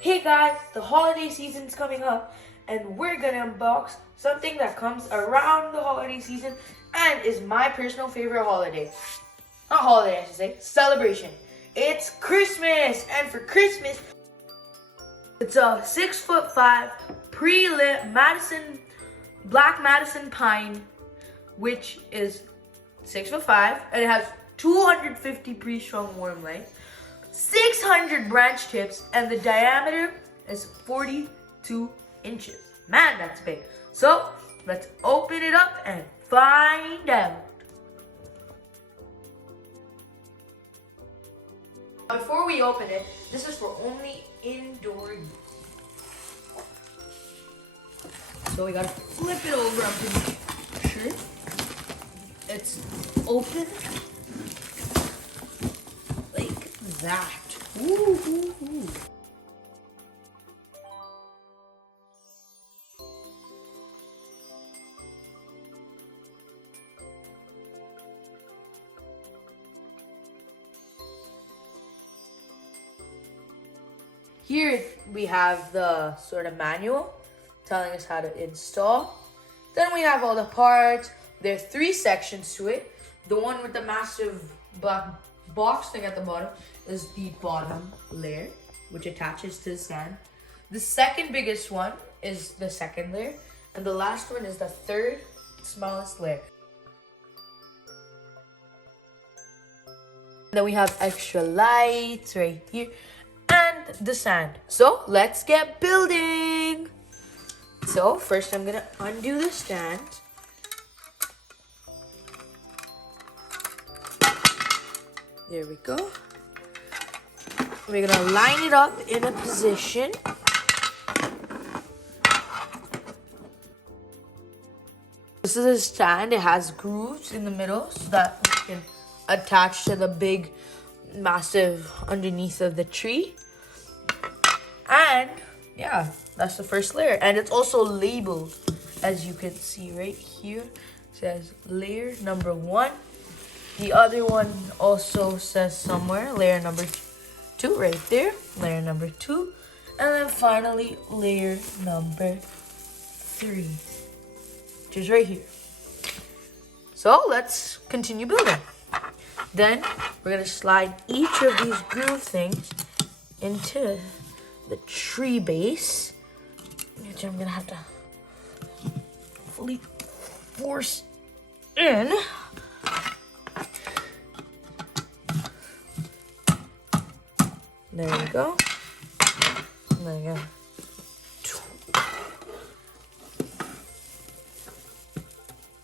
Hey guys, the holiday season's coming up and we're gonna unbox something that comes around the holiday season and is my personal favorite holiday. Not holiday, I should say, celebration. It's Christmas, and for Christmas, it's a 6'5" pre-lit black Madison pine, which is 6'5", and it has 250 pre-strung warm lights, 600 branch tips, and the diameter is 42 inches. Man, that's big. So let's open it up and find out. Before we open it, this is for only indoor use. So we gotta flip it over. I'm pretty sure it's open like that. Ooh, ooh, ooh. Here we have the sort of manual telling us how to install. Then we have all the parts. There's 3 sections to it. The one with the massive black box thing at the bottom is the bottom layer, which attaches to the stand. The second biggest one is the second layer, and the last one is the third smallest layer. Then we have extra lights right here and the sand. So let's get building. So first I'm gonna undo the stand. There we go. We're gonna line it up in a position. This is a stand. It has grooves in the middle so that we can attach to the big, massive underneath of the tree. And yeah, that's the first layer. And it's also labeled, as you can see right here. It says layer number 1. The other one also says somewhere layer number 2 right there. Layer number 2. And then finally layer number 3, which is right here. So let's continue building. Then we're gonna slide each of these groove things into the tree base, which I'm gonna have to fully force in. There we go. There we go.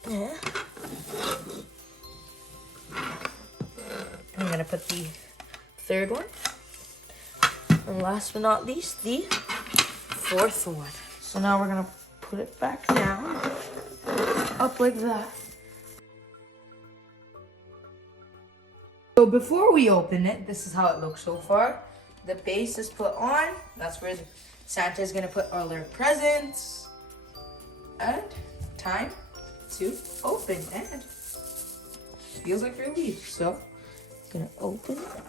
Yeah. I'm gonna put the third one. And last but not least, the 4th one. So now we're gonna put it back down, up like that. So before we open it, this is how it looks so far. The base is put on. That's where Santa is gonna put all their presents. And time to open. And feels like relief. So gonna open it.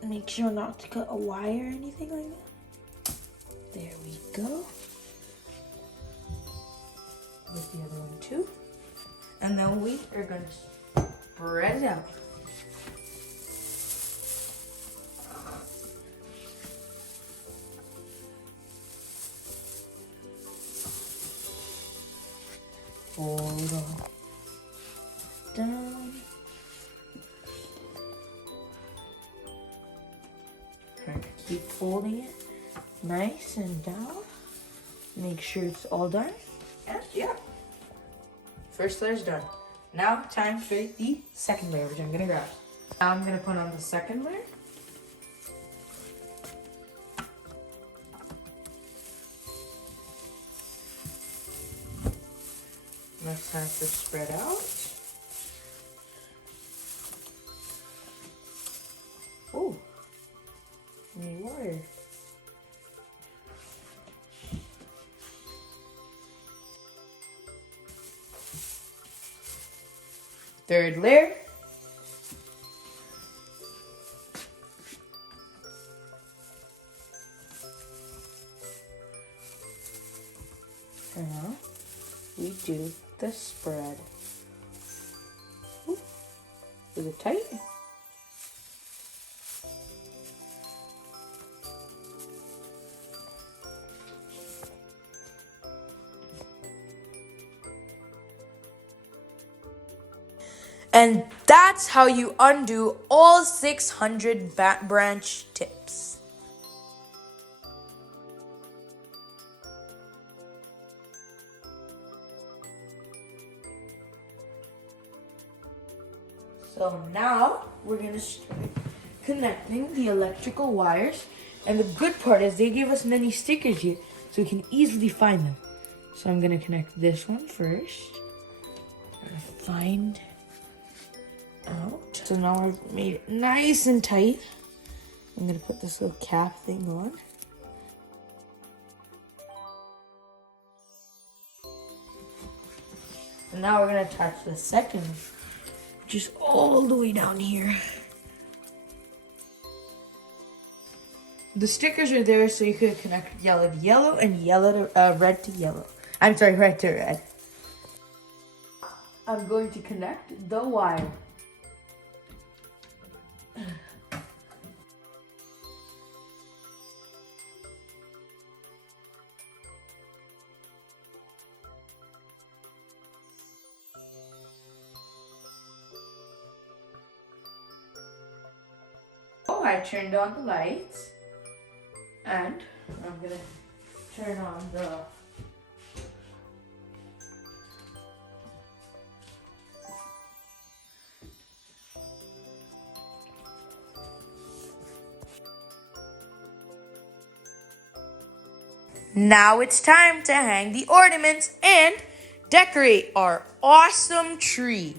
Make sure not to cut a wire or anything like that. There we go. With the other one too. And then we are gonna spread it out. Fold it down. Keep folding it nice and down. Make sure it's all done. And yeah, first layer's done. Now time for the second layer, which I'm gonna grab. Now I'm gonna put on the second layer. Let's have to spread out. Oh. Need water. Third layer. do the spread. Ooh, is it tight? And that's how you undo all 600 branch tips. So now we're gonna start connecting the electrical wires. And the good part is they gave us many stickers here so we can easily find them. So I'm gonna connect this one first. Find out. So now we've made it nice and tight. I'm gonna put this little cap thing on. And now we're gonna attach the second, which is all the way down here. The stickers are there so you could connect yellow to yellow and red to yellow. I'm sorry, red to red. I'm going to connect the wire. Oh, I turned on the lights. And I'm gonna turn on the Now it's time to hang the ornaments and decorate our awesome tree.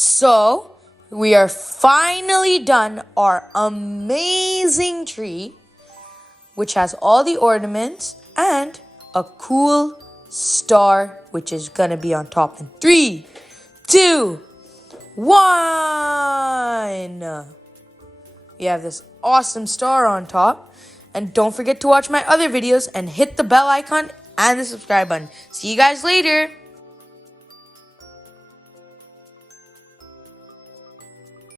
So, we are finally done our amazing tree, which has all the ornaments and a cool star, which is gonna be on top in 3, 2, 1. We have this awesome star on top. And don't forget to watch my other videos and hit the bell icon and the subscribe button. See you guys later.